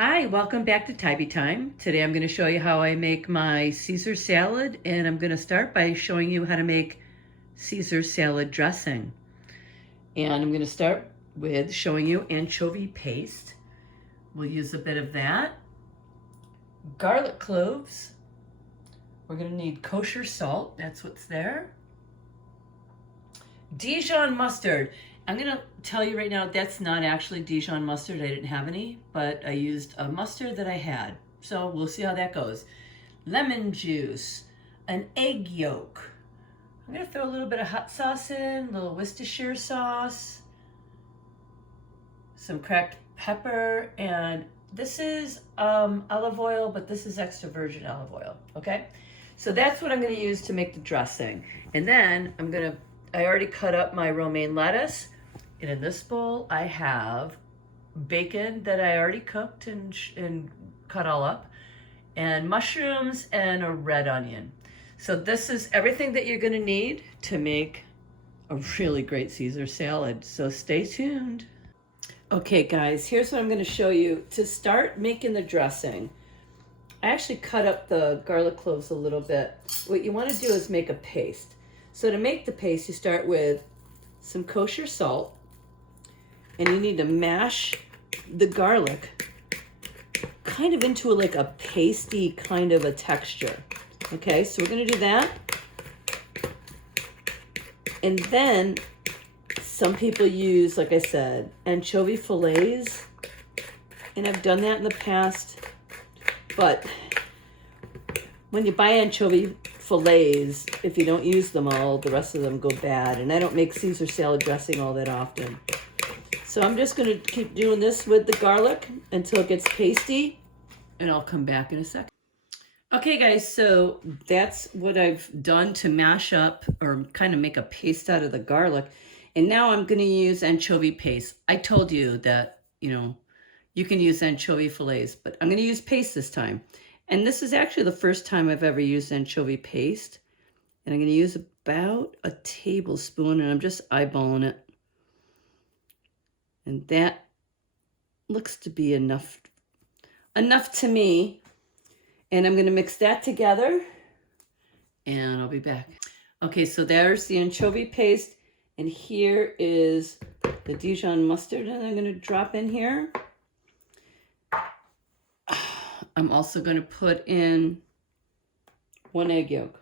Hi, welcome back to Tybee Time. Today I'm going to show you how I make my Caesar salad, and I'm going to start by showing you how to make Caesar salad dressing. And I'm going to start with showing you anchovy paste. We'll use a bit of that. Garlic cloves. We're going to need kosher salt, that's what's there. Dijon mustard. I'm going to tell you right now, that's not actually Dijon mustard. I didn't have any, but I used a mustard that I had. So we'll see how that goes. Lemon juice, an egg yolk. I'm going to throw a little bit of hot sauce in, a little Worcestershire sauce, some cracked pepper, and this is olive oil, but this is extra virgin olive oil, okay? So that's what I'm going to use to make the dressing. And then I already cut up my romaine lettuce. And in this bowl, I have bacon that I already cooked and cut all up, and mushrooms and a red onion. So this is everything that you're gonna need to make a really great Caesar salad. So stay tuned. Okay guys, here's what I'm gonna show you to start making the dressing. I actually cut up the garlic cloves a little bit. What you wanna do is make a paste. So to make the paste, you start with some kosher salt, and you need to mash the garlic kind of into like a pasty kind of a texture. Okay, so we're gonna do that. And then some people use, like I said, anchovy fillets. And I've done that in the past. But when you buy anchovy fillets, if you don't use them all, the rest of them go bad. And I don't make Caesar salad dressing all that often. So I'm just going to keep doing this with the garlic until it gets pasty, and I'll come back in a second. Okay guys, so that's what I've done to mash up or kind of make a paste out of the garlic. And now I'm going to use anchovy paste. I told you that, you can use anchovy fillets, but I'm going to use paste this time. And this is actually the first time I've ever used anchovy paste. And I'm going to use about a tablespoon, and I'm just eyeballing it. And that looks to be enough to me. And I'm going to mix that together, and I'll be back. Okay, so there's the anchovy paste, and here is the Dijon mustard, and I'm going to drop in here. I'm also going to put in 1 egg yolk.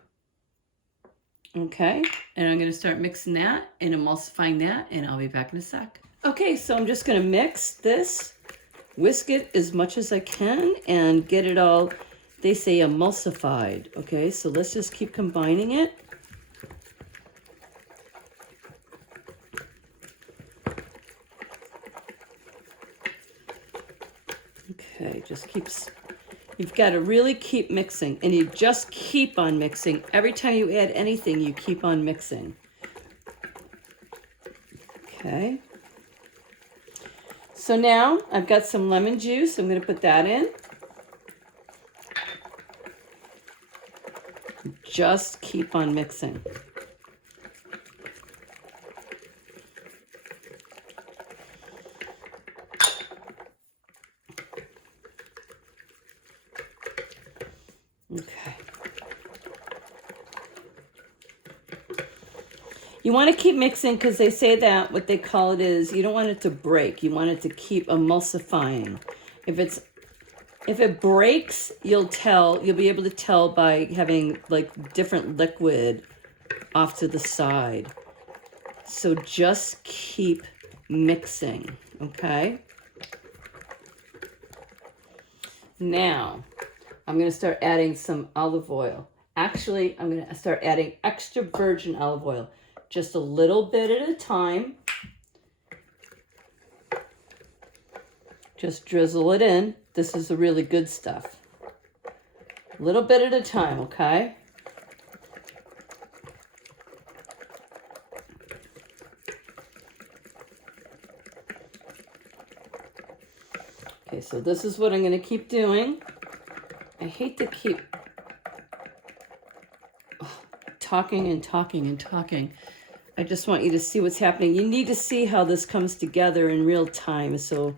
Okay, and I'm going to start mixing that and emulsifying that, and I'll be back in a sec. Okay, so I'm just going to mix this, whisk it as much as I can, and get it all, they say, emulsified. Okay, so let's just keep combining it. Okay, you've got to really keep mixing, and you just keep on mixing. Every time you add anything, you keep on mixing. Okay. So now I've got some lemon juice. I'm going to put that in. Just keep on mixing. Okay. You want to keep mixing because they say that what they call it is you don't want it to break. You want it to keep emulsifying. If it breaks, you'll be able to tell by having like different liquid off to the side. So just keep mixing, okay? Now, I'm going to start adding some olive oil. Actually, I'm going to start adding extra virgin olive oil. Just a little bit at a time. Just drizzle it in. This is the really good stuff. A little bit at a time, okay? Okay, so this is what I'm going to keep doing. I hate to keep talking and talking and talking. I just want you to see what's happening. You need to see how this comes together in real time. So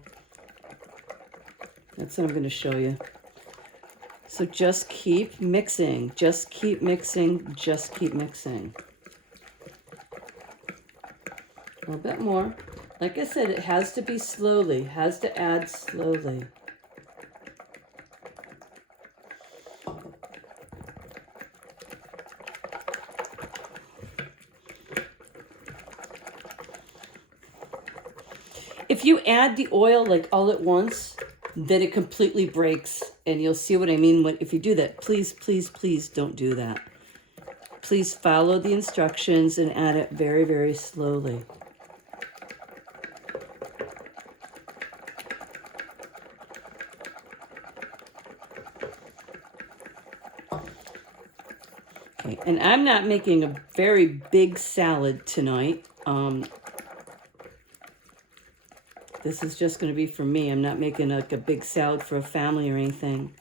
That's what I'm going to show you. So just keep mixing, just keep mixing, just keep mixing. A little bit more. Like I said, it has to be slowly, has to add slowly. If you add the oil like all at once, then it completely breaks, and you'll see what I mean. If you do that, please, please, please don't do that. Please follow the instructions and add it very, very slowly. Okay, and I'm not making a very big salad tonight. This is just going to be for me. I'm not making like a big salad for a family or anything.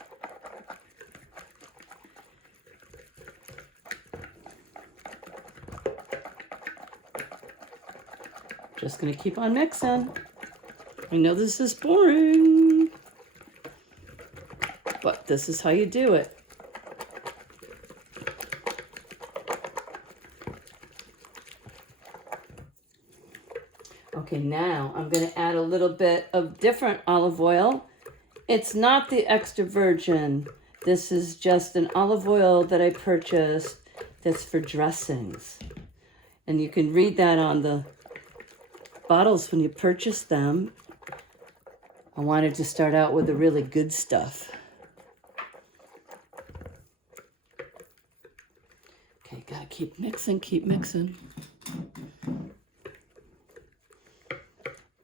Just going to keep on mixing. I know this is boring, but this is how you do it. Okay, now I'm going to add a little bit of different olive oil. It's not the extra virgin. This is just an olive oil that I purchased that's for dressings. And you can read that on the bottles when you purchase them. I wanted to start out with the really good stuff. Okay, gotta keep mixing, keep mixing.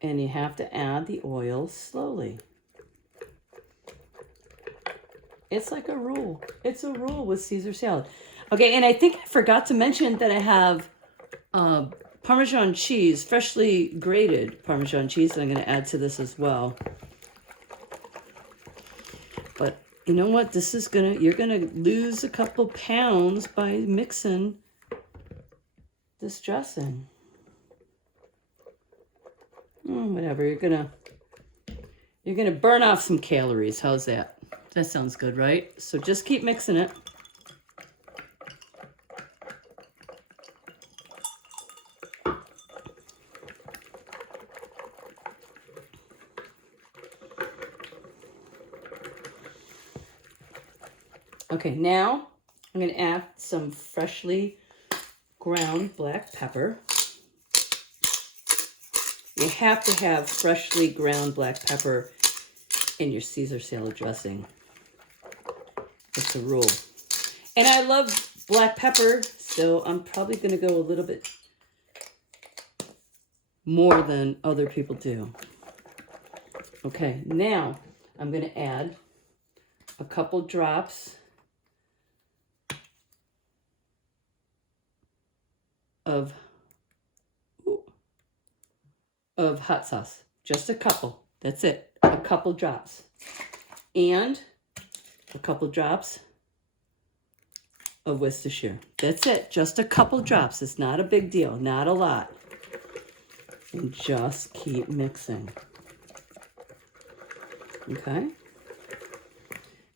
And you have to add the oil slowly. It's like a rule. It's a rule with Caesar salad. Okay, and I think I forgot to mention that I have Parmesan cheese, freshly grated Parmesan cheese that I'm going to add to this as well. But you know what? This is you're gonna lose a couple pounds by mixing this dressing. Whatever, you're gonna burn off some calories. How's that? That sounds good, right? So just keep mixing it. Okay, now I'm gonna add some freshly ground black pepper. You have to have freshly ground black pepper in your Caesar salad dressing. It's a rule. And I love black pepper, so I'm probably going to go a little bit more than other people do. Okay, now I'm going to add a couple drops of hot sauce. Just a couple. That's it. A couple drops. And a couple drops of Worcestershire. That's it. Just a couple drops. It's not a big deal. Not a lot. And just keep mixing. Okay.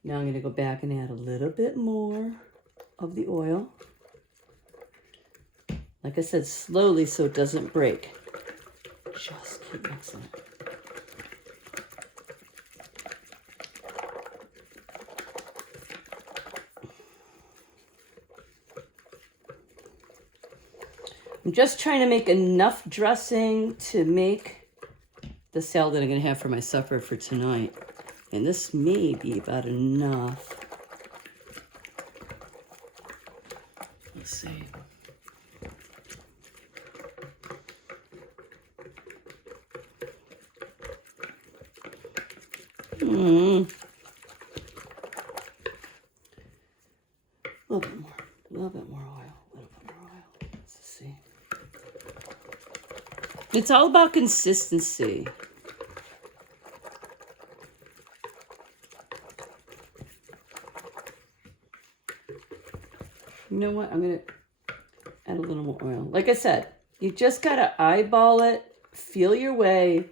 Now I'm going to go back and add a little bit more of the oil. Like I said, slowly so it doesn't break. Just keep mixing it. I'm just trying to make enough dressing to make the salad that I'm going to have for my supper for tonight. And this may be about enough. Let's see. A little bit more. A little bit more oil. A little bit more oil. Let's see. It's all about consistency. You know what? I'm going to add a little more oil. Like I said, you just got to eyeball it, feel your way,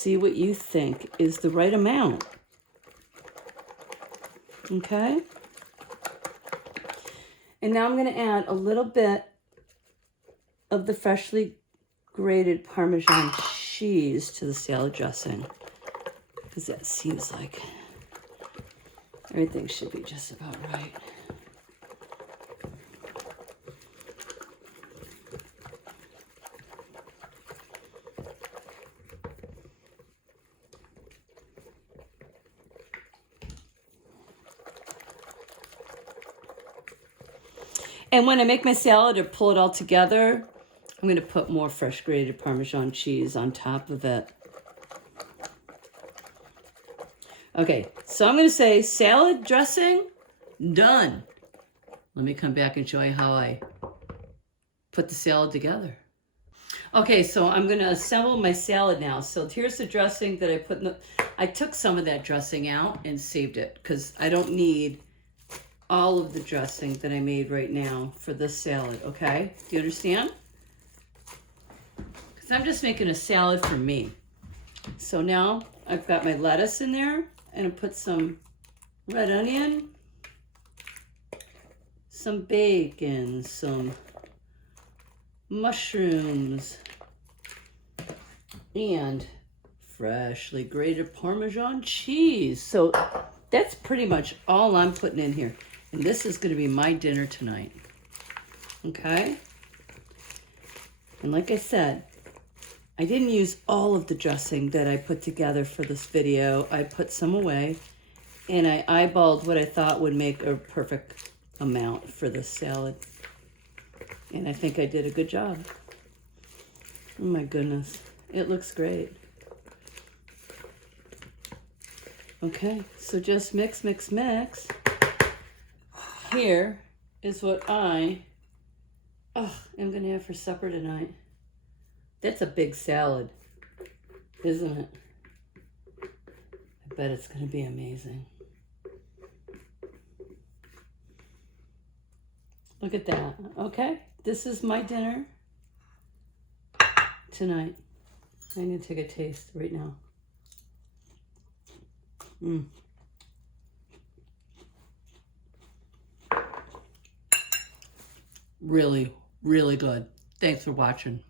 see what you think is the right amount. Okay? And now I'm going to add a little bit of the freshly grated Parmesan cheese to the salad dressing, because that seems like everything should be just about right. And when I make my salad or pull it all together, I'm going to put more fresh grated Parmesan cheese on top of it. Okay, so I'm going to say salad dressing, done. Let me come back and show you how I put the salad together. Okay, so I'm going to assemble my salad now. So here's the dressing that I put in the... I took some of that dressing out and saved it because I don't need all of the dressing that I made right now for this salad, okay? Do you understand? Because I'm just making a salad for me. So now I've got my lettuce in there, and I put some red onion, some bacon, some mushrooms, and freshly grated Parmesan cheese. So that's pretty much all I'm putting in here. And this is going to be my dinner tonight. Okay? And like I said, I didn't use all of the dressing that I put together for this video. I put some away, and I eyeballed what I thought would make a perfect amount for this salad. And I think I did a good job. Oh my goodness. It looks great. Okay, so just mix, mix, mix. Here is what I'm going to have for supper tonight. That's a big salad, isn't it? I bet it's going to be amazing. Look at that. Okay, this is my dinner tonight. I'm going to take a taste right now. Really, really good. Thanks for watching.